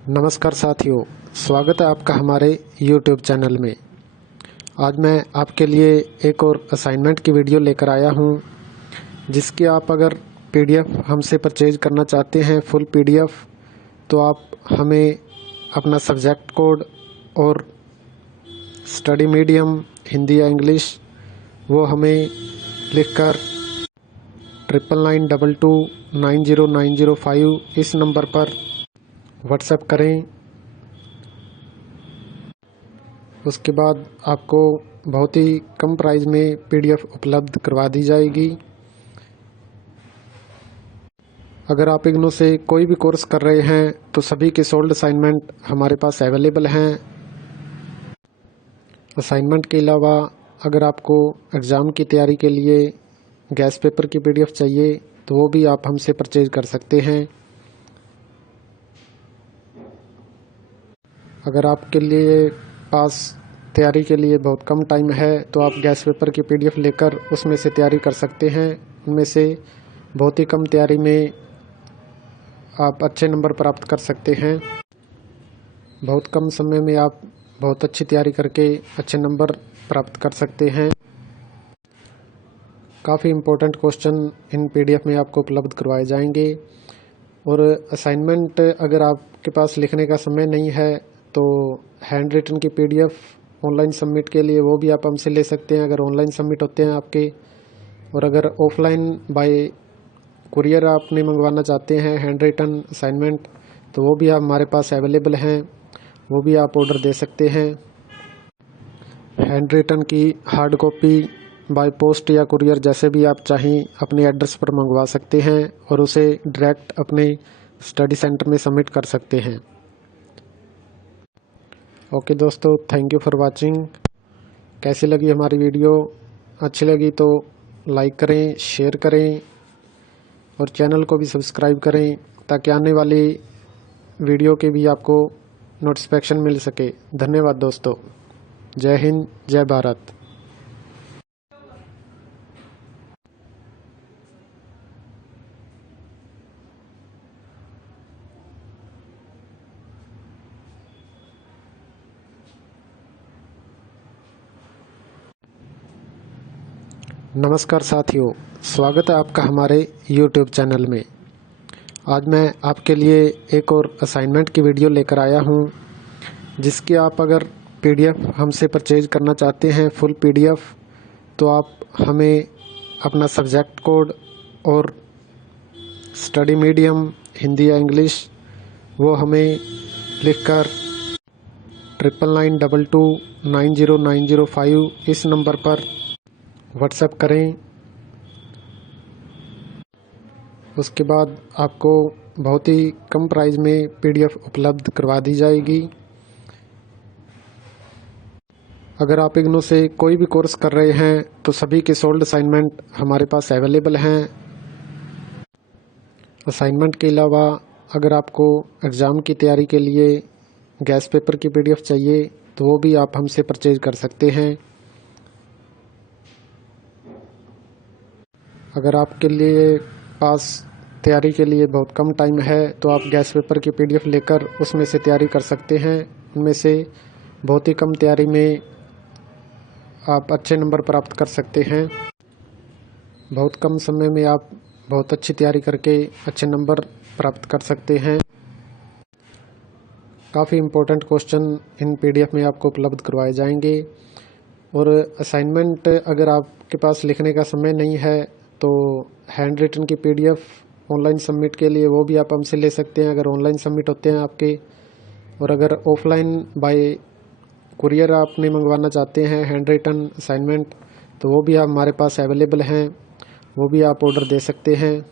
नमस्कार साथियों, स्वागत है आपका हमारे YouTube चैनल में। आज मैं आपके लिए एक और असाइनमेंट की वीडियो लेकर आया हूं, जिसकी आप अगर PDF हमसे परचेज करना चाहते हैं फुल PDF, तो आप हमें अपना सब्जेक्ट कोड और स्टडी मीडियम हिंदी या इंग्लिश वो हमें लिखकर 9992290905 इस नंबर पर व्हाट्सएप करें। उसके बाद आपको बहुत ही कम प्राइस में PDF उपलब्ध करवा दी जाएगी। अगर आप इग्नू से कोई भी कोर्स कर रहे हैं तो सभी के सोल्ड असाइनमेंट हमारे पास अवेलेबल हैं। असाइनमेंट के अलावा अगर आपको एग्ज़ाम की तैयारी के लिए गैस पेपर की PDF चाहिए तो वो भी आप हमसे परचेज कर सकते हैं। अगर आपके लिए पास तैयारी के लिए बहुत कम टाइम है तो आप गैस पेपर की PDF लेकर उसमें से तैयारी कर सकते हैं। उनमें से बहुत ही कम तैयारी में आप अच्छे नंबर प्राप्त कर सकते हैं। बहुत कम समय में आप बहुत अच्छी तैयारी करके अच्छे नंबर प्राप्त कर सकते हैं। काफ़ी इम्पोर्टेंट क्वेश्चन इन PDF में आपको उपलब्ध करवाए जाएंगे। और असाइनमेंट अगर आपके पास लिखने का समय नहीं है तो हैंड रिटन की PDF ऑनलाइन सबमिट के लिए वो भी आप हमसे ले सकते हैं, अगर ऑनलाइन सबमिट होते हैं आपके। और अगर ऑफलाइन बाय कुरियर आपने मंगवाना चाहते हैं हैंड रिटन असाइनमेंट तो वो भी आप हमारे पास अवेलेबल हैं, वो भी आप ऑर्डर दे सकते हैं। हैंड रिटन की हार्ड कॉपी बाय पोस्ट या कुरियर जैसे भी आप चाहें अपने एड्रेस पर मंगवा सकते हैं और उसे डायरेक्ट अपने स्टडी सेंटर में सबमिट कर सकते हैं। ओके दोस्तों, थैंक यू फॉर वाचिंग। कैसी लगी हमारी वीडियो? अच्छी लगी तो लाइक करें, शेयर करें और चैनल को भी सब्सक्राइब करें ताकि आने वाली वीडियो के भी आपको नोटिफिकेशन मिल सके। धन्यवाद दोस्तों। जय हिंद, जय भारत। नमस्कार साथियों, स्वागत है आपका हमारे YouTube चैनल में। आज मैं आपके लिए एक और असाइनमेंट की वीडियो लेकर आया हूं, जिसकी आप अगर PDF हमसे परचेज करना चाहते हैं फुल PDF, तो आप हमें अपना सब्जेक्ट कोड और स्टडी मीडियम हिंदी या इंग्लिश वो हमें लिखकर 9992290905 इस नंबर पर व्हाट्सएप करें। उसके बाद आपको बहुत ही कम प्राइस में PDF उपलब्ध करवा दी जाएगी। अगर आप इग्नू से कोई भी कोर्स कर रहे हैं तो सभी के सोल्ड असाइनमेंट हमारे पास अवेलेबल हैं। असाइनमेंट के अलावा अगर आपको एग्ज़ाम की तैयारी के लिए गैस पेपर की PDF चाहिए तो वो भी आप हमसे परचेज कर सकते हैं। अगर आपके लिए पास तैयारी के लिए बहुत कम टाइम है तो आप गैस पेपर की PDF लेकर उसमें से तैयारी कर सकते हैं। उनमें से बहुत ही कम तैयारी में आप अच्छे नंबर प्राप्त कर सकते हैं। बहुत कम समय में आप बहुत अच्छी तैयारी करके अच्छे नंबर प्राप्त कर सकते हैं। काफ़ी इम्पोर्टेंट क्वेश्चन इन PDF में आपको उपलब्ध करवाए जाएंगे। और असाइनमेंट अगर आपके पास लिखने का समय नहीं है तो हैंड रिटन की PDF ऑनलाइन सबमिट के लिए वो भी आप हमसे ले सकते हैं, अगर ऑनलाइन सबमिट होते हैं आपके। और अगर ऑफलाइन बाय कुरियर आपने मंगवाना चाहते हैं हैंड रिटन असाइनमेंट तो वो भी आप हमारे पास अवेलेबल हैं, वो भी आप ऑर्डर दे सकते हैं।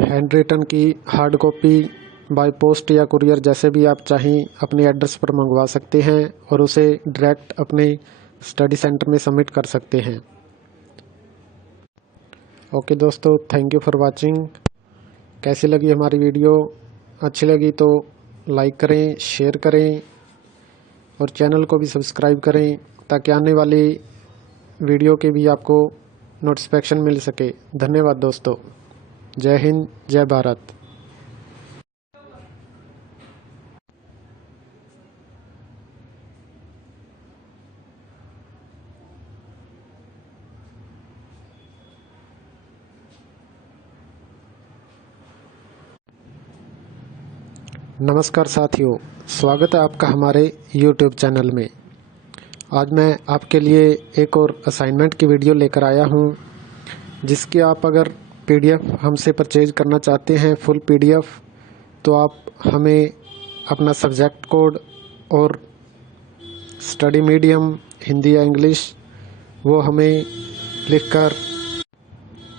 हैंड रिटन की हार्ड कॉपी बाय पोस्ट या कुरियर जैसे भी आप चाहें अपने एड्रेस पर मंगवा सकते हैं और उसे डायरेक्ट अपने स्टडी सेंटर में सबमिट कर सकते हैं। ओके दोस्तों, थैंक यू फॉर वाचिंग। कैसी लगी हमारी वीडियो? अच्छी लगी तो लाइक करें, शेयर करें और चैनल को भी सब्सक्राइब करें ताकि आने वाली वीडियो के भी आपको नोटिफिकेशन मिल सके। धन्यवाद दोस्तों। जय हिंद, जय भारत। नमस्कार साथियों, स्वागत है आपका हमारे YouTube चैनल में। आज मैं आपके लिए एक और असाइनमेंट की वीडियो लेकर आया हूं, जिसकी आप अगर PDF हमसे परचेज करना चाहते हैं फुल PDF, तो आप हमें अपना सब्जेक्ट कोड और स्टडी मीडियम हिंदी या इंग्लिश वो हमें लिखकर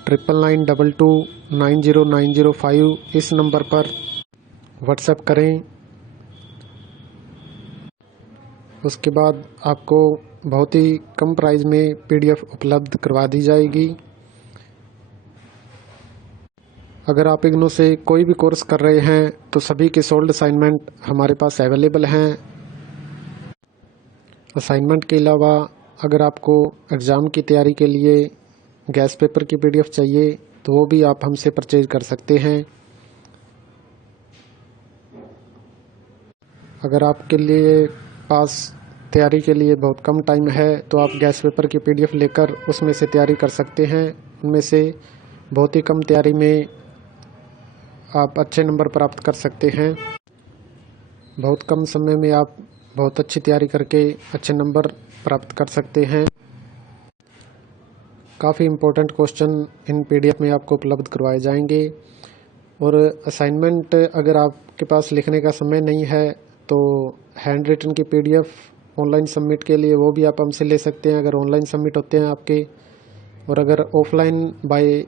9992290905 इस नंबर पर व्हाट्सएप करें। उसके बाद आपको बहुत ही कम प्राइस में PDF उपलब्ध करवा दी जाएगी। अगर आप इग्नू से कोई भी कोर्स कर रहे हैं तो सभी के सोल्ड असाइनमेंट हमारे पास अवेलेबल हैं। असाइनमेंट के अलावा अगर आपको एग्ज़ाम की तैयारी के लिए गैस पेपर की PDF चाहिए तो वो भी आप हमसे परचेज कर सकते हैं। अगर आपके लिए पास तैयारी के लिए बहुत कम टाइम है तो आप गैस पेपर की PDF लेकर उसमें से तैयारी कर सकते हैं। उनमें से बहुत ही कम तैयारी में आप अच्छे नंबर प्राप्त कर सकते हैं। बहुत कम समय में आप बहुत अच्छी तैयारी करके अच्छे नंबर प्राप्त कर सकते हैं। काफ़ी इम्पोर्टेंट क्वेश्चन इन PDF में आपको उपलब्ध करवाए जाएंगे। और असाइनमेंट अगर आपके पास लिखने का समय नहीं है तो हैंड रिटन की PDF ऑनलाइन सबमिट के लिए वो भी आप हमसे ले सकते हैं, अगर ऑनलाइन सबमिट होते हैं आपके। और अगर ऑफलाइन बाय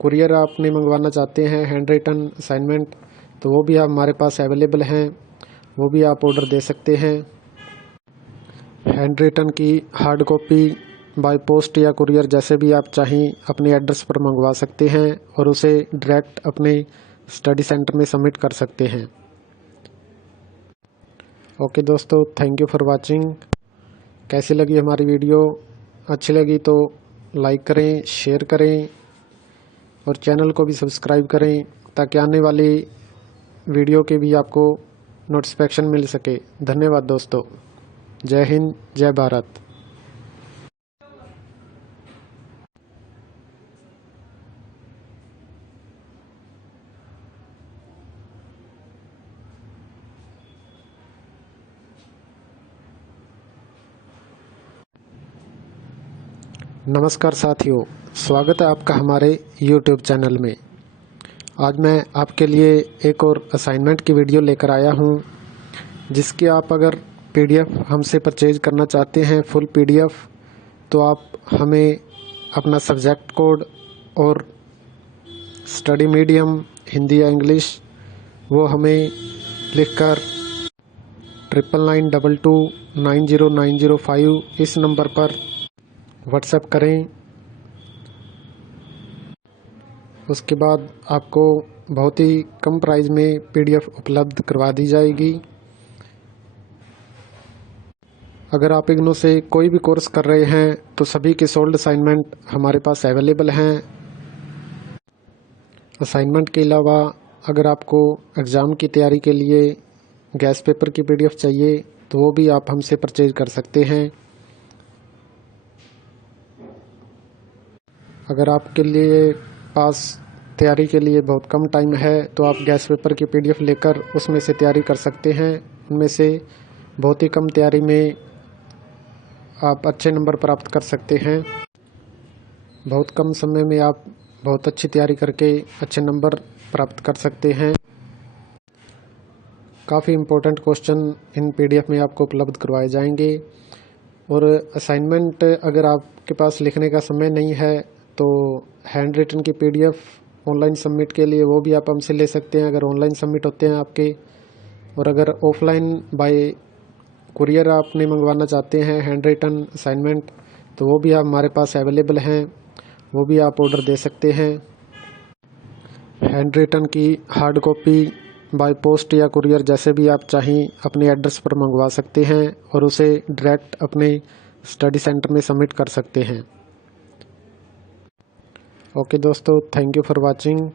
कुरियर आपने मंगवाना चाहते हैं हैंड रिटन असाइनमेंट तो वो भी आप हमारे पास अवेलेबल हैं, वो भी आप ऑर्डर दे सकते हैं। हैंड रिटन की हार्ड कॉपी बाय पोस्ट या कुरियर जैसे भी आप चाहें अपने एड्रेस पर मंगवा सकते हैं और उसे डायरेक्ट अपने स्टडी सेंटर में सबमिट कर सकते हैं। ओके दोस्तों, थैंक यू फॉर वाचिंग। कैसी लगी हमारी वीडियो? अच्छी लगी तो लाइक करें, शेयर करें और चैनल को भी सब्सक्राइब करें ताकि आने वाली वीडियो के भी आपको नोटिफिकेशन मिल सके। धन्यवाद दोस्तों। जय हिंद, जय भारत। नमस्कार साथियों, स्वागत है आपका हमारे YouTube चैनल में। आज मैं आपके लिए एक और असाइनमेंट की वीडियो लेकर आया हूं, जिसकी आप अगर PDF हमसे परचेज करना चाहते हैं फुल PDF, तो आप हमें अपना सब्जेक्ट कोड और स्टडी मीडियम हिंदी या इंग्लिश वो हमें लिखकर 9992290905 इस नंबर पर व्हाट्सएप करें। उसके बाद आपको बहुत ही कम प्राइस में PDF उपलब्ध करवा दी जाएगी। अगर आप इग्नू से कोई भी कोर्स कर रहे हैं तो सभी के सोल्ड असाइनमेंट हमारे पास अवेलेबल हैं। असाइनमेंट के अलावा अगर आपको एग्ज़ाम की तैयारी के लिए गैस पेपर की PDF चाहिए तो वो भी आप हमसे परचेज कर सकते हैं। अगर आपके लिए पास तैयारी के लिए बहुत कम टाइम है तो आप गैस पेपर की PDF लेकर उसमें से तैयारी कर सकते हैं। उनमें से बहुत ही कम तैयारी में आप अच्छे नंबर प्राप्त कर सकते हैं। बहुत कम समय में आप बहुत अच्छी तैयारी करके अच्छे नंबर प्राप्त कर सकते हैं। काफ़ी इम्पोर्टेंट क्वेश्चन इन PDF में आपको उपलब्ध करवाए जाएंगे। और असाइनमेंट अगर आपके पास लिखने का समय नहीं है तो हैंड रिटन की PDF ऑनलाइन सबमिट के लिए वो भी आप हमसे ले सकते हैं, अगर ऑनलाइन सबमिट होते हैं आपके। और अगर ऑफलाइन बाय कुरियर आपने मंगवाना चाहते हैं हैंड रिटन असाइनमेंट तो वो भी आप हमारे पास अवेलेबल हैं, वो भी आप ऑर्डर दे सकते हैं। हैंड रिटन की हार्ड कॉपी बाय पोस्ट या कुरियर जैसे भी आप चाहें अपने एड्रेस पर मंगवा सकते हैं और उसे डायरेक्ट अपने स्टडी सेंटर में सबमिट कर सकते हैं। ओके दोस्तों, थैंक यू फॉर वाचिंग।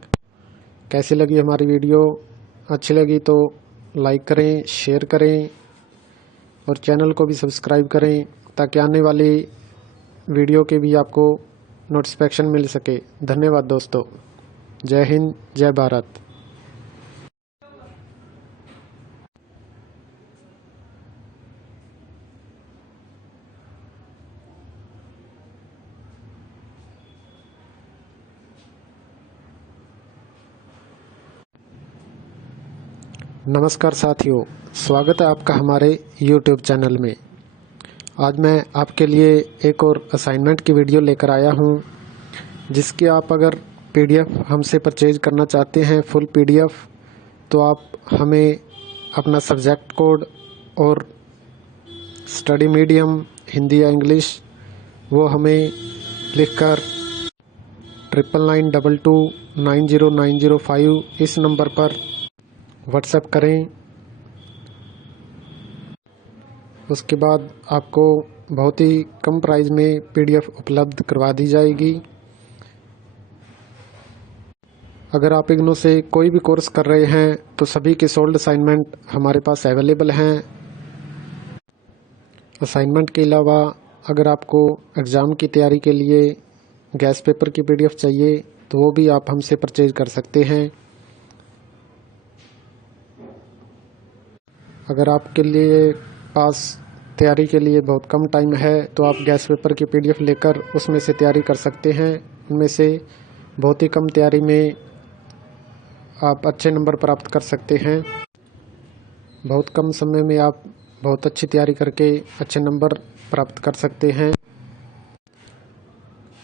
कैसी लगी हमारी वीडियो? अच्छी लगी तो लाइक करें, शेयर करें और चैनल को भी सब्सक्राइब करें ताकि आने वाली वीडियो के भी आपको नोटिफिकेशन मिल सके। धन्यवाद दोस्तों। जय हिंद, जय भारत। नमस्कार साथियों, स्वागत है आपका हमारे YouTube चैनल में। आज मैं आपके लिए एक और असाइनमेंट की वीडियो लेकर आया हूं, जिसकी आप अगर PDF हमसे परचेज करना चाहते हैं फुल PDF, तो आप हमें अपना सब्जेक्ट कोड और स्टडी मीडियम हिंदी या इंग्लिश वो हमें लिखकर 9992290905 इस नंबर पर व्हाट्सएप करें। उसके बाद आपको बहुत ही कम प्राइस में PDF उपलब्ध करवा दी जाएगी। अगर आप इग्नू से कोई भी कोर्स कर रहे हैं तो सभी के सोल्ड असाइनमेंट हमारे पास अवेलेबल हैं। असाइनमेंट के अलावा अगर आपको एग्ज़ाम की तैयारी के लिए गैस पेपर की PDF चाहिए तो वो भी आप हमसे परचेज कर सकते हैं। अगर आपके लिए पास तैयारी के लिए बहुत कम टाइम है तो आप गैस पेपर की PDF लेकर उसमें से तैयारी कर सकते हैं। उनमें से बहुत ही कम तैयारी में आप अच्छे नंबर प्राप्त कर सकते हैं। बहुत कम समय में आप बहुत अच्छी तैयारी करके अच्छे नंबर प्राप्त कर सकते हैं।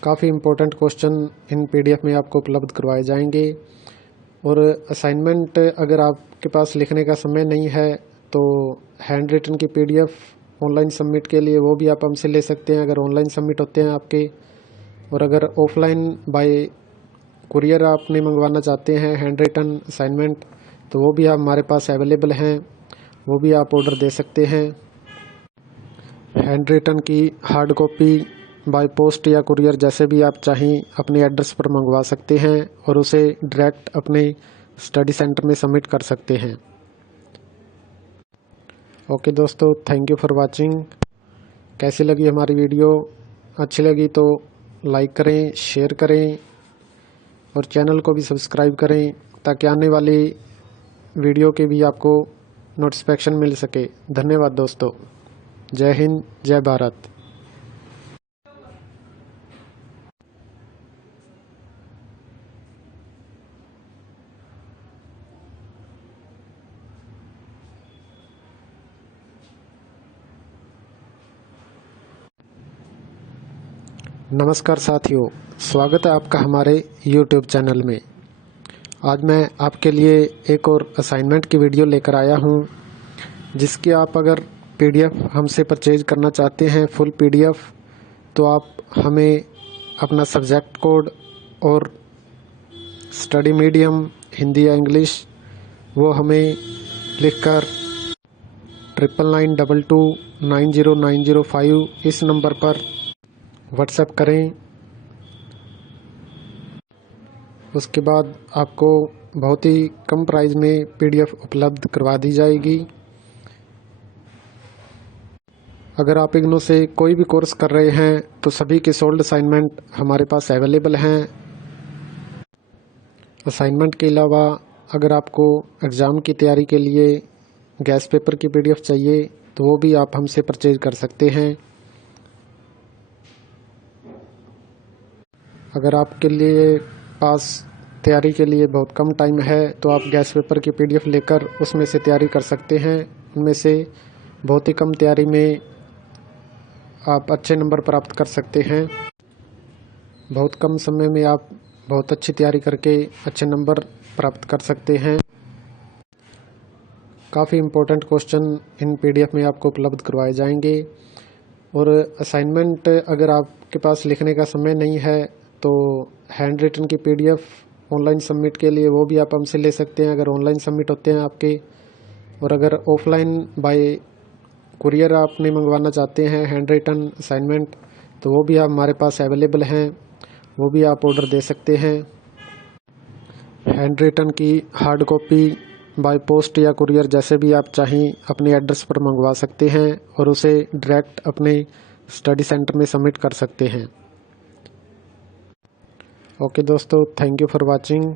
काफ़ी इम्पोर्टेंट क्वेश्चन इन PDF में आपको उपलब्ध करवाए जाएंगे। और असाइनमेंट अगर आपके पास लिखने का समय नहीं है तो हैंड रिटन की PDF ऑनलाइन सबमिट के लिए वो भी आप हमसे ले सकते हैं, अगर ऑनलाइन सबमिट होते हैं आपके। और अगर ऑफलाइन बाय कुरियर आपने मंगवाना चाहते हैं हैंड रिटन असाइनमेंट तो वो भी आप हमारे पास अवेलेबल हैं, वो भी आप ऑर्डर दे सकते हैं। हैंड रिटन की हार्ड कॉपी बाय पोस्ट या कुरियर जैसे भी आप चाहें अपने एड्रेस पर मंगवा सकते हैं और उसे डायरेक्ट अपने स्टडी सेंटर में सबमिट कर सकते हैं। ओके दोस्तों, थैंक यू फॉर वाचिंग। कैसी लगी हमारी वीडियो? अच्छी लगी तो लाइक करें, शेयर करें और चैनल को भी सब्सक्राइब करें ताकि आने वाली वीडियो के भी आपको नोटिफिकेशन मिल सके। धन्यवाद दोस्तों। जय हिंद, जय भारत। नमस्कार साथियों, स्वागत है आपका हमारे YouTube चैनल में। आज मैं आपके लिए एक और असाइनमेंट की वीडियो लेकर आया हूं, जिसकी आप अगर PDF हमसे परचेज करना चाहते हैं फुल PDF, तो आप हमें अपना सब्जेक्ट कोड और स्टडी मीडियम हिंदी या इंग्लिश वो हमें लिखकर 9992290905 इस नंबर पर व्हाट्सएप करें। उसके बाद आपको बहुत ही कम प्राइस में PDF उपलब्ध करवा दी जाएगी। अगर आप इग्नू से कोई भी कोर्स कर रहे हैं तो सभी के सोल्ड असाइनमेंट हमारे पास अवेलेबल हैं। असाइनमेंट के अलावा अगर आपको एग्ज़ाम की तैयारी के लिए गैस पेपर की PDF चाहिए तो वो भी आप हमसे परचेज कर सकते हैं। अगर आपके लिए पास तैयारी के लिए बहुत कम टाइम है तो आप गैस पेपर की PDF लेकर उसमें से तैयारी कर सकते हैं। उनमें से बहुत ही कम तैयारी में आप अच्छे नंबर प्राप्त कर सकते हैं। बहुत कम समय में आप बहुत अच्छी तैयारी करके अच्छे नंबर प्राप्त कर सकते हैं। काफ़ी इम्पोर्टेंट क्वेश्चन इन PDF में आपको उपलब्ध करवाए जाएंगे। और असाइनमेंट अगर आपके पास लिखने का समय नहीं है तो हैंड रिटन की PDF ऑनलाइन सबमिट के लिए वो भी आप हमसे ले सकते हैं, अगर ऑनलाइन सबमिट होते हैं आपके। और अगर ऑफलाइन बाय कुरियर आपने मंगवाना चाहते हैं हैंड रिटन असाइनमेंट तो वो भी आप हमारे पास अवेलेबल हैं, वो भी आप ऑर्डर दे सकते हैं। हैंड रिटन की हार्ड कॉपी बाय पोस्ट या कुरियर जैसे भी आप चाहें अपने एड्रेस पर मंगवा सकते हैं और उसे डायरेक्ट अपने स्टडी सेंटर में सबमिट कर सकते हैं। ओके दोस्तों, थैंक यू फॉर वाचिंग।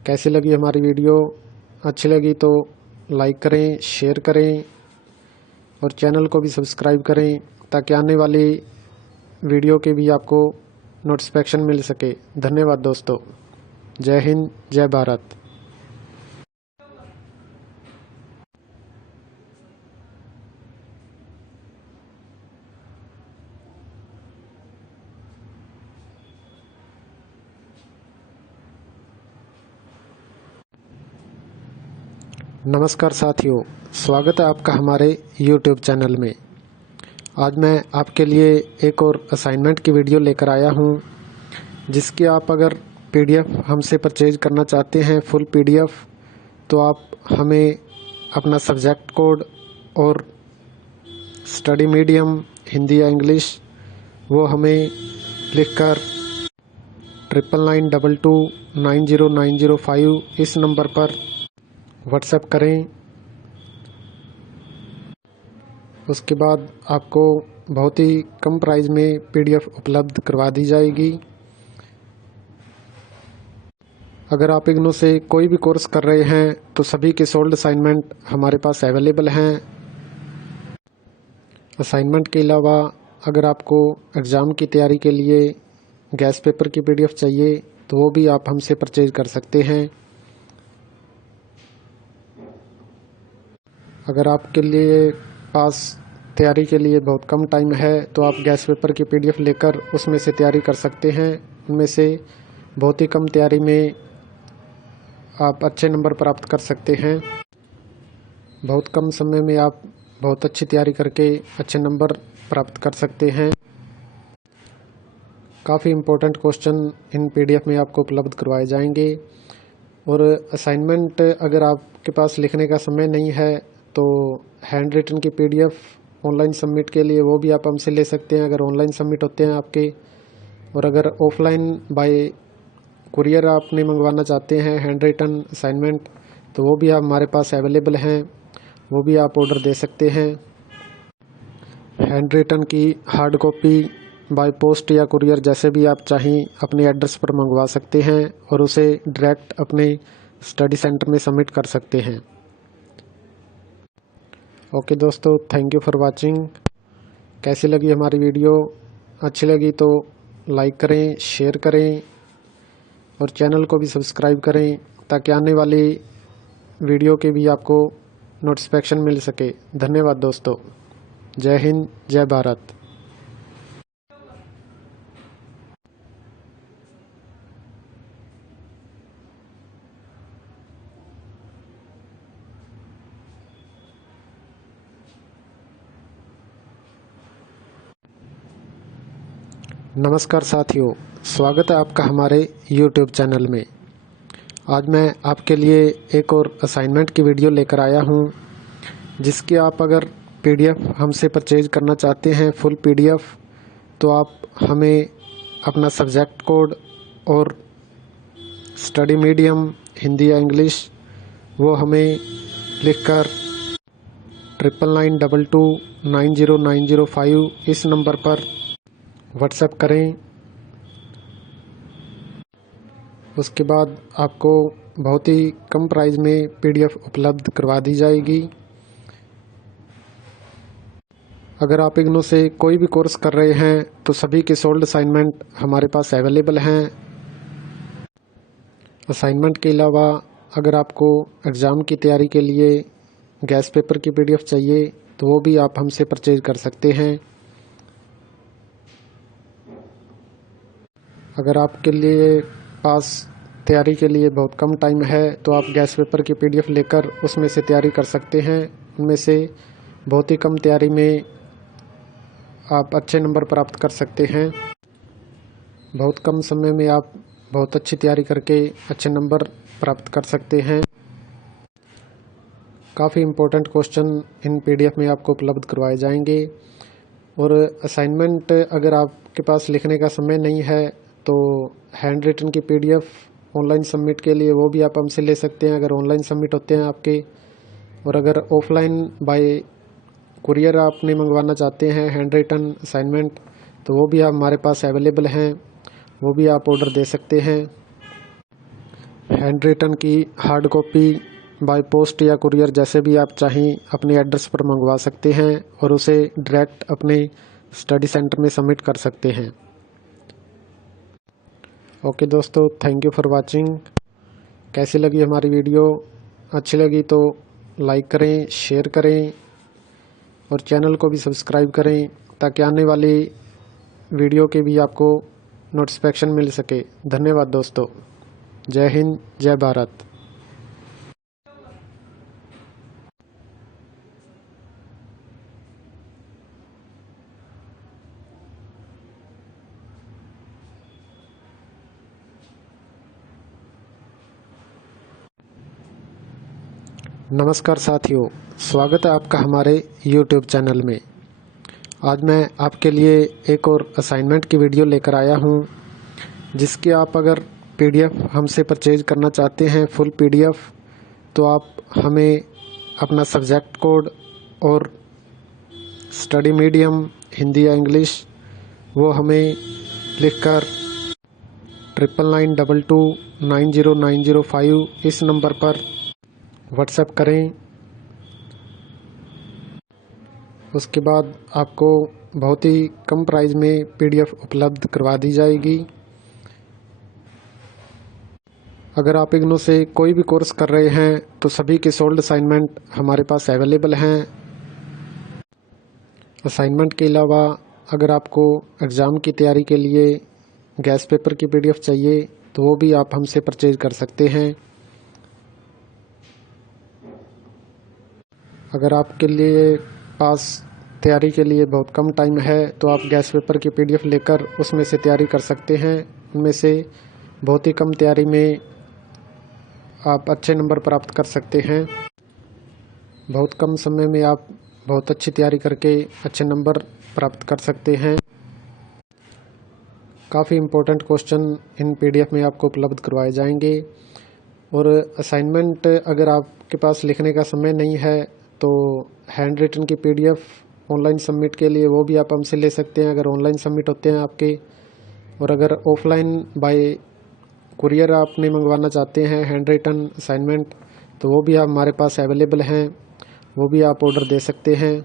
कैसी लगी हमारी वीडियो? अच्छी लगी तो लाइक करें, शेयर करें और चैनल को भी सब्सक्राइब करें ताकि आने वाली वीडियो के भी आपको नोटिफिकेशन मिल सके। धन्यवाद दोस्तों। जय हिंद, जय भारत। नमस्कार साथियों, स्वागत है आपका हमारे YouTube चैनल में। आज मैं आपके लिए एक और असाइनमेंट की वीडियो लेकर आया हूं, जिसकी आप अगर PDF हमसे परचेज करना चाहते हैं फुल PDF, तो आप हमें अपना सब्जेक्ट कोड और स्टडी मीडियम हिंदी या इंग्लिश वो हमें लिखकर 9992290905 इस नंबर पर व्हाट्सएप करें। उसके बाद आपको बहुत ही कम प्राइस में PDF उपलब्ध करवा दी जाएगी। अगर आप इग्नू से कोई भी कोर्स कर रहे हैं तो सभी के सोल्ड असाइनमेंट हमारे पास अवेलेबल हैं। असाइनमेंट के अलावा अगर आपको एग्ज़ाम की तैयारी के लिए गैस पेपर की PDF चाहिए तो वो भी आप हमसे परचेज कर सकते हैं। अगर आपके लिए पास तैयारी के लिए बहुत कम टाइम है तो आप गैस पेपर की PDF लेकर उसमें से तैयारी कर सकते हैं। उनमें से बहुत ही कम तैयारी में आप अच्छे नंबर प्राप्त कर सकते हैं। बहुत कम समय में आप बहुत अच्छी तैयारी करके अच्छे नंबर प्राप्त कर सकते हैं। काफ़ी इम्पोर्टेंट क्वेश्चन इन PDF में आपको उपलब्ध करवाए जाएंगे। और असाइनमेंट अगर आपके पास लिखने का समय नहीं है तो हैंड रिटन की PDF ऑनलाइन सबमिट के लिए वो भी आप हमसे ले सकते हैं, अगर ऑनलाइन सबमिट होते हैं आपके। और अगर ऑफलाइन बाय कुरियर आपने मंगवाना चाहते हैं हैंड रिटन असाइनमेंट, तो वो भी आप हमारे पास अवेलेबल हैं, वो भी आप ऑर्डर दे सकते हैं। हैंड रिटन की हार्ड कॉपी बाय पोस्ट या कुरियर जैसे भी आप चाहें अपने एड्रेस पर मंगवा सकते हैं और उसे डायरेक्ट अपने स्टडी सेंटर में सबमिट कर सकते हैं। ओके दोस्तों, थैंक यू फॉर वाचिंग। कैसी लगी हमारी वीडियो? अच्छी लगी तो लाइक करें, शेयर करें और चैनल को भी सब्सक्राइब करें ताकि आने वाली वीडियो के भी आपको नोटिफिकेशन मिल सके। धन्यवाद दोस्तों। जय हिंद, जय भारत। नमस्कार साथियों, स्वागत है आपका हमारे YouTube चैनल में। आज मैं आपके लिए एक और असाइनमेंट की वीडियो लेकर आया हूं, जिसकी आप अगर PDF हमसे परचेज करना चाहते हैं फुल PDF, तो आप हमें अपना सब्जेक्ट कोड और स्टडी मीडियम हिंदी या इंग्लिश वो हमें लिखकर 9992290905 इस नंबर पर व्हाट्सएप करें। उसके बाद आपको बहुत ही कम प्राइस में PDF उपलब्ध करवा दी जाएगी। अगर आप इग्नू से कोई भी कोर्स कर रहे हैं तो सभी के सोल्ड असाइनमेंट हमारे पास अवेलेबल हैं। असाइनमेंट के अलावा अगर आपको एग्ज़ाम की तैयारी के लिए गैस पेपर की PDF चाहिए तो वो भी आप हमसे परचेज कर सकते हैं। अगर आपके लिए पास तैयारी के लिए बहुत कम टाइम है तो आप गैस पेपर की PDF लेकर उसमें से तैयारी कर सकते हैं। उनमें से बहुत ही कम तैयारी में आप अच्छे नंबर प्राप्त कर सकते हैं। बहुत कम समय में आप बहुत अच्छी तैयारी करके अच्छे नंबर प्राप्त कर सकते हैं। काफ़ी इम्पोर्टेंट क्वेश्चन इन PDF में आपको उपलब्ध करवाए जाएंगे। और असाइनमेंट अगर आपके पास लिखने का समय नहीं है तो हैंड रिटन की PDF ऑनलाइन सबमिट के लिए वो भी आप हमसे ले सकते हैं, अगर ऑनलाइन सबमिट होते हैं आपके। और अगर ऑफलाइन बाय कुरियर आपने मंगवाना चाहते हैं हैंड रिटन असाइनमेंट, तो वो भी आप हमारे पास अवेलेबल हैं, वो भी आप ऑर्डर दे सकते हैं। हैंड रिटन की हार्ड कॉपी बाय पोस्ट या कुरियर जैसे भी आप चाहें अपने एड्रेस पर मंगवा सकते हैं और उसे डायरेक्ट अपने स्टडी सेंटर में सबमिट कर सकते हैं। ओके दोस्तों, थैंक यू फॉर वाचिंग। कैसी लगी हमारी वीडियो? अच्छी लगी तो लाइक करें, शेयर करें और चैनल को भी सब्सक्राइब करें ताकि आने वाली वीडियो के भी आपको नोटिफिकेशन मिल सके। धन्यवाद दोस्तों। जय हिंद, जय भारत। नमस्कार साथियों, स्वागत है आपका हमारे YouTube चैनल में। आज मैं आपके लिए एक और असाइनमेंट की वीडियो लेकर आया हूं, जिसकी आप अगर PDF हमसे परचेज करना चाहते हैं फुल PDF, तो आप हमें अपना सब्जेक्ट कोड और स्टडी मीडियम हिंदी या इंग्लिश वो हमें लिखकर 9992290905 इस नंबर पर व्हाट्सएप करें। उसके बाद आपको बहुत ही कम प्राइस में PDF उपलब्ध करवा दी जाएगी। अगर आप इग्नू से कोई भी कोर्स कर रहे हैं तो सभी के सोल्ड असाइनमेंट हमारे पास अवेलेबल हैं। असाइनमेंट के अलावा अगर आपको एग्ज़ाम की तैयारी के लिए गैस पेपर की PDF चाहिए तो वो भी आप हमसे परचेज कर सकते हैं। अगर आपके लिए पास तैयारी के लिए बहुत कम टाइम है तो आप गैस पेपर की PDF लेकर उसमें से तैयारी कर सकते हैं। उनमें से बहुत ही कम तैयारी में आप अच्छे नंबर प्राप्त कर सकते हैं। बहुत कम समय में आप बहुत अच्छी तैयारी करके अच्छे नंबर प्राप्त कर सकते हैं। काफ़ी इम्पोर्टेंट क्वेश्चन इन PDF में आपको उपलब्ध करवाए जाएंगे। और असाइनमेंट अगर आपके पास लिखने का समय नहीं है तो हैंड रिटन की PDF ऑनलाइन सबमिट के लिए वो भी आप हमसे ले सकते हैं अगर ऑनलाइन सबमिट होते हैं आपके। और अगर ऑफलाइन बाय कुरियर आपने मंगवाना चाहते हैं हैंड रिटन असाइनमेंट तो वो भी आप हमारे पास अवेलेबल हैं, वो भी आप ऑर्डर दे सकते हैं।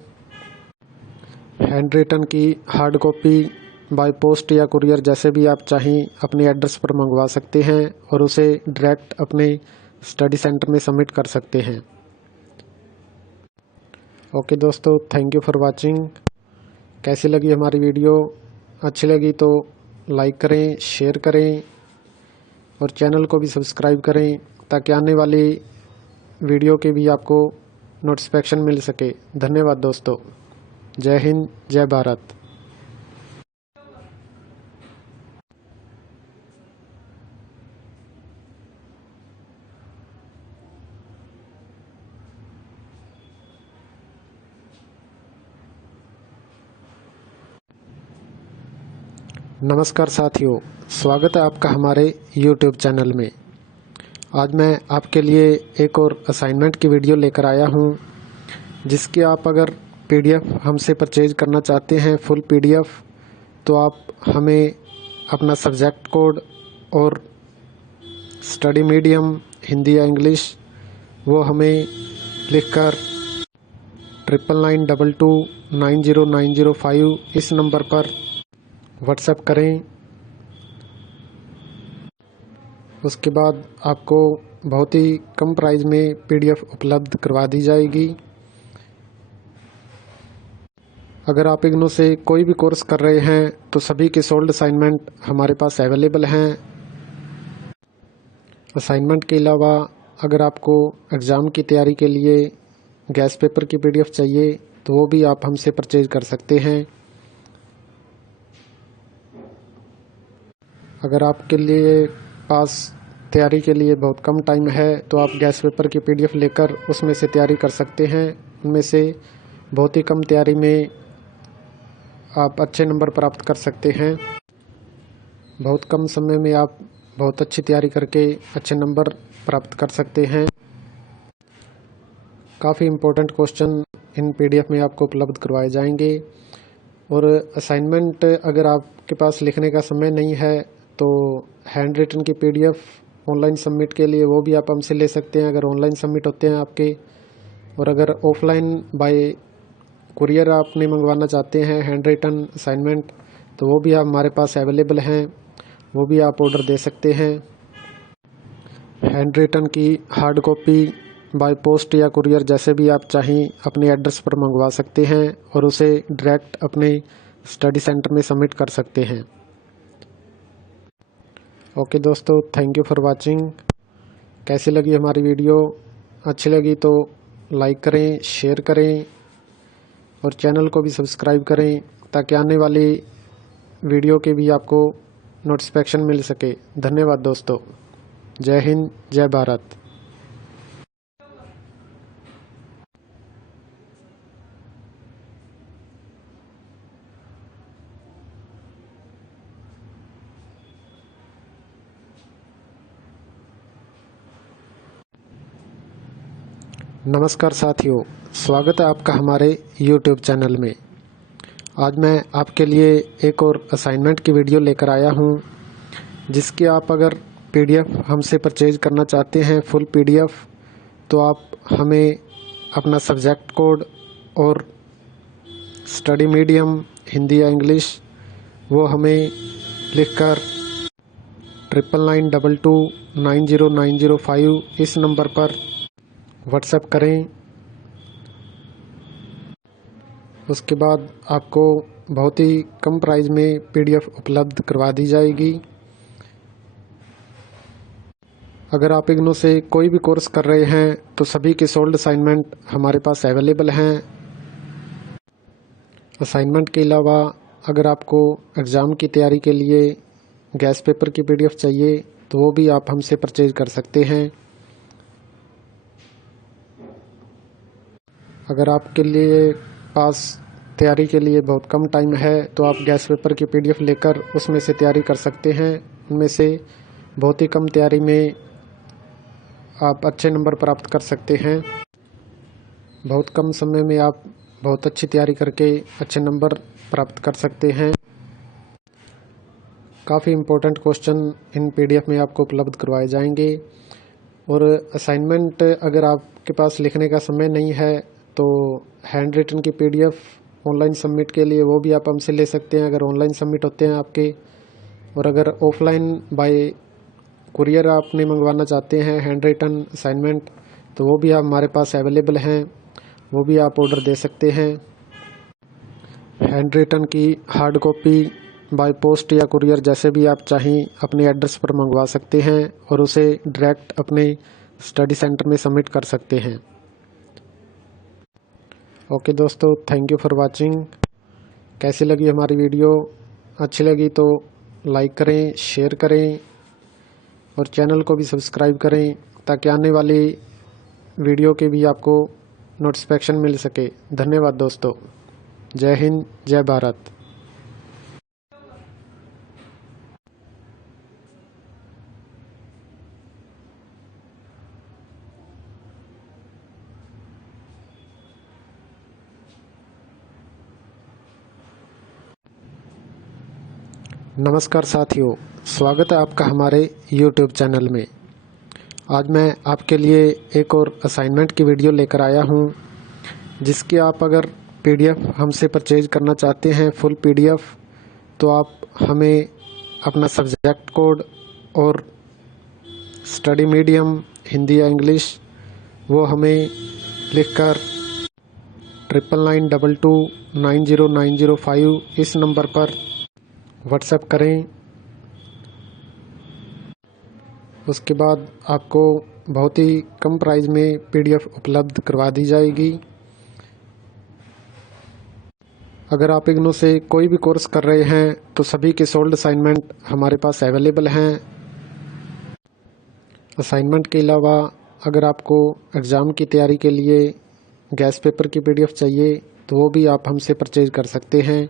हैंड रिटन की हार्ड कॉपी बाय पोस्ट या कुरियर जैसे भी आप चाहें अपने एड्रेस पर मंगवा सकते हैं और उसे डायरेक्ट अपने स्टडी सेंटर में सबमिट कर सकते हैं। ओके दोस्तों, थैंक यू फॉर वाचिंग। कैसी लगी हमारी वीडियो? अच्छी लगी तो लाइक करें, शेयर करें और चैनल को भी सब्सक्राइब करें ताकि आने वाली वीडियो के भी आपको नोटिफिकेशन मिल सके। धन्यवाद दोस्तों। जय हिंद, जय भारत। नमस्कार साथियों, स्वागत है आपका हमारे YouTube चैनल में। आज मैं आपके लिए एक और असाइनमेंट की वीडियो लेकर आया हूं, जिसकी आप अगर PDF हमसे परचेज करना चाहते हैं फुल PDF, तो आप हमें अपना सब्जेक्ट कोड और स्टडी मीडियम हिंदी या इंग्लिश वो हमें लिखकर 9992290905 इस नंबर पर व्हाट्सएप करें। उसके बाद आपको बहुत ही कम प्राइस में PDF उपलब्ध करवा दी जाएगी। अगर आप इग्नू से कोई भी कोर्स कर रहे हैं तो सभी के सोल्ड असाइनमेंट हमारे पास अवेलेबल हैं। असाइनमेंट के अलावा अगर आपको एग्ज़ाम की तैयारी के लिए गैस पेपर की PDF चाहिए तो वो भी आप हमसे परचेज कर सकते हैं। अगर आपके लिए पास तैयारी के लिए बहुत कम टाइम है तो आप गैस पेपर की PDF लेकर उसमें से तैयारी कर सकते हैं। उनमें से बहुत ही कम तैयारी में आप अच्छे नंबर प्राप्त कर सकते हैं। बहुत कम समय में आप बहुत अच्छी तैयारी करके अच्छे नंबर प्राप्त कर सकते हैं। काफ़ी इम्पोर्टेंट क्वेश्चन इन PDF में आपको उपलब्ध करवाए जाएंगे। और असाइनमेंट अगर आपके पास लिखने का समय नहीं है तो हैंड रिटन की PDF ऑनलाइन सबमिट के लिए वो भी आप हमसे ले सकते हैं अगर ऑनलाइन सबमिट होते हैं आपके। और अगर ऑफलाइन बाय कुरियर आपने मंगवाना चाहते हैं हैंड रिटन असाइनमेंट तो वो भी आप हमारे पास अवेलेबल हैं, वो भी आप ऑर्डर दे सकते हैं। हैंड रिटन की हार्ड कॉपी बाय पोस्ट या कुरियर जैसे भी आप चाहें अपने एड्रेस पर मंगवा सकते हैं और उसे डायरेक्ट अपने स्टडी सेंटर में सबमिट कर सकते हैं। ओके दोस्तों, थैंक यू फॉर वाचिंग। कैसी लगी हमारी वीडियो? अच्छी लगी तो लाइक करें, शेयर करें और चैनल को भी सब्सक्राइब करें ताकि आने वाली वीडियो के भी आपको नोटिफिकेशन मिल सके। धन्यवाद दोस्तों। जय हिंद, जय भारत। नमस्कार साथियों, स्वागत है आपका हमारे YouTube चैनल में। आज मैं आपके लिए एक और असाइनमेंट की वीडियो लेकर आया हूं, जिसकी आप अगर PDF हमसे परचेज करना चाहते हैं फुल PDF, तो आप हमें अपना सब्जेक्ट कोड और स्टडी मीडियम हिंदी या इंग्लिश वो हमें लिखकर 9992290905 इस नंबर पर व्हाट्सएप करें। उसके बाद आपको बहुत ही कम प्राइस में PDF उपलब्ध करवा दी जाएगी। अगर आप इग्नू से कोई भी कोर्स कर रहे हैं तो सभी के सोल्ड असाइनमेंट हमारे पास अवेलेबल हैं। असाइनमेंट के अलावा अगर आपको एग्ज़ाम की तैयारी के लिए गैस पेपर की PDF चाहिए तो वो भी आप हमसे परचेज कर सकते हैं। अगर आपके लिए पास तैयारी के लिए बहुत कम टाइम है तो आप गैस पेपर की PDF लेकर उसमें से तैयारी कर सकते हैं। उनमें से बहुत ही कम तैयारी में आप अच्छे नंबर प्राप्त कर सकते हैं। बहुत कम समय में आप बहुत अच्छी तैयारी करके अच्छे नंबर प्राप्त कर सकते हैं। काफ़ी इम्पोर्टेंट क्वेश्चन इन PDF में आपको उपलब्ध करवाए जाएंगे। और असाइनमेंट अगर आपके पास लिखने का समय नहीं है तो हैंड रिटन की PDF ऑनलाइन सबमिट के लिए वो भी आप हमसे ले सकते हैं अगर ऑनलाइन सबमिट होते हैं आपके। और अगर ऑफलाइन बाय कुरियर आपने मंगवाना चाहते हैं हैंड रिटन असाइनमेंट तो वो भी आप हमारे पास अवेलेबल हैं, वो भी आप ऑर्डर दे सकते हैं। हैंड रिटन की हार्ड कॉपी बाय पोस्ट या कुरियर जैसे भी आप चाहें अपने एड्रेस पर मंगवा सकते हैं और उसे डायरेक्ट अपने स्टडी सेंटर में सबमिट कर सकते हैं। ओके दोस्तों, थैंक यू फॉर वाचिंग। कैसी लगी हमारी वीडियो? अच्छी लगी तो लाइक करें, शेयर करें और चैनल को भी सब्सक्राइब करें ताकि आने वाली वीडियो के भी आपको नोटिफिकेशन मिल सके। धन्यवाद दोस्तों। जय हिंद, जय भारत। नमस्कार साथियों, स्वागत है आपका हमारे YouTube चैनल में। आज मैं आपके लिए एक और असाइनमेंट की वीडियो लेकर आया हूं, जिसकी आप अगर PDF हमसे परचेज करना चाहते हैं फुल PDF, तो आप हमें अपना सब्जेक्ट कोड और स्टडी मीडियम हिंदी या इंग्लिश वो हमें लिखकर 9992290905 इस नंबर पर व्हाट्सएप करें। उसके बाद आपको बहुत ही कम प्राइस में PDF उपलब्ध करवा दी जाएगी। अगर आप इग्नू से कोई भी कोर्स कर रहे हैं तो सभी के सोल्ड असाइनमेंट हमारे पास अवेलेबल हैं। असाइनमेंट के अलावा अगर आपको एग्ज़ाम की तैयारी के लिए गैस पेपर की PDF चाहिए तो वो भी आप हमसे परचेज कर सकते हैं।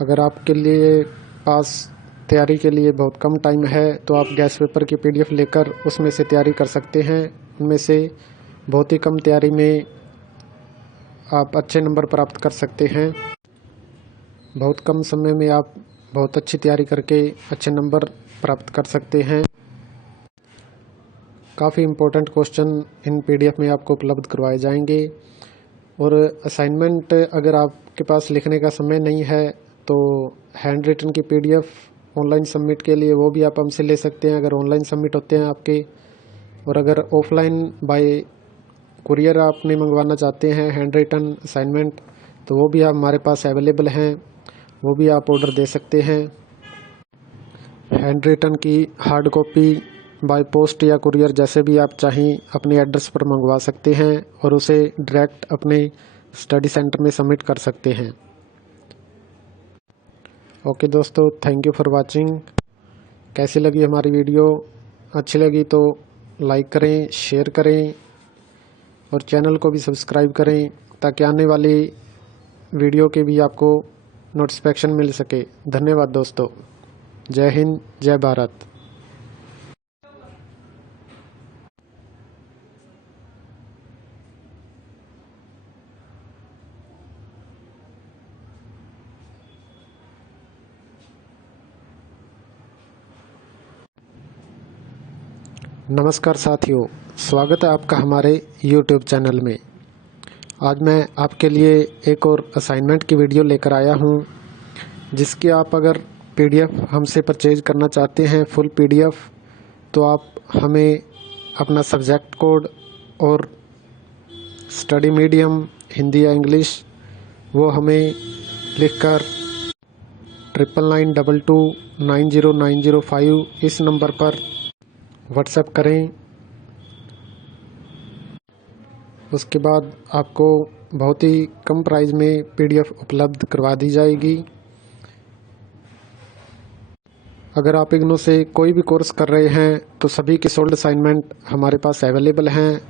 अगर आपके लिए पास तैयारी के लिए बहुत कम टाइम है तो आप गैस पेपर की PDF लेकर उसमें से तैयारी कर सकते हैं। उनमें से बहुत ही कम तैयारी में आप अच्छे नंबर प्राप्त कर सकते हैं। बहुत कम समय में आप बहुत अच्छी तैयारी करके अच्छे नंबर प्राप्त कर सकते हैं। काफ़ी इम्पोर्टेंट क्वेश्चन इन PDF में आपको उपलब्ध करवाए जाएंगे। और असाइनमेंट अगर आपके पास लिखने का समय नहीं है तो हैंड रिटन की PDF ऑनलाइन सबमिट के लिए वो भी आप हमसे ले सकते हैं अगर ऑनलाइन सबमिट होते हैं आपके। और अगर ऑफलाइन बाय कुरियर आपने मंगवाना चाहते हैं हैंड रिटन असाइनमेंट तो वो भी आप हमारे पास अवेलेबल हैं, वो भी आप ऑर्डर दे सकते हैं। हैंड रिटन की हार्ड कॉपी बाय पोस्ट या कुरियर जैसे भी आप चाहें अपने एड्रेस पर मंगवा सकते हैं और उसे डायरेक्ट अपने स्टडी सेंटर में सबमिट कर सकते हैं। ओके दोस्तों, थैंक यू फॉर वाचिंग। कैसी लगी हमारी वीडियो? अच्छी लगी तो लाइक करें, शेयर करें और चैनल को भी सब्सक्राइब करें ताकि आने वाली वीडियो के भी आपको नोटिफिकेशन मिल सके। धन्यवाद दोस्तों। जय हिंद, जय भारत। नमस्कार साथियों, स्वागत है आपका हमारे YouTube चैनल में। आज मैं आपके लिए एक और असाइनमेंट की वीडियो लेकर आया हूं, जिसकी आप अगर PDF हमसे परचेज करना चाहते हैं फुल PDF, तो आप हमें अपना सब्जेक्ट कोड और स्टडी मीडियम हिंदी या इंग्लिश वो हमें लिखकर 9992290905 इस नंबर पर व्हाट्सएप करें। उसके बाद आपको बहुत ही कम प्राइस में PDF उपलब्ध करवा दी जाएगी। अगर आप इग्नू से कोई भी कोर्स कर रहे हैं तो सभी के सोल्ड असाइनमेंट हमारे पास अवेलेबल हैं।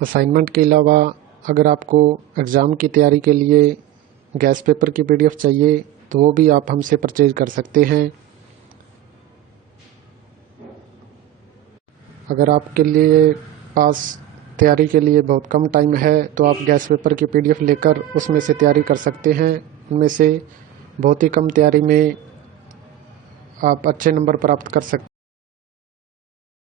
असाइनमेंट के अलावा अगर आपको एग्ज़ाम की तैयारी के लिए गैस पेपर की PDF चाहिए तो वो भी आप हमसे परचेज कर सकते हैं। अगर आपके लिए पास तैयारी के लिए बहुत कम टाइम है तो आप गैस पेपर की PDF लेकर उसमें से तैयारी कर सकते हैं। उनमें से बहुत ही कम तैयारी में आप अच्छे नंबर प्राप्त कर सकते हैं।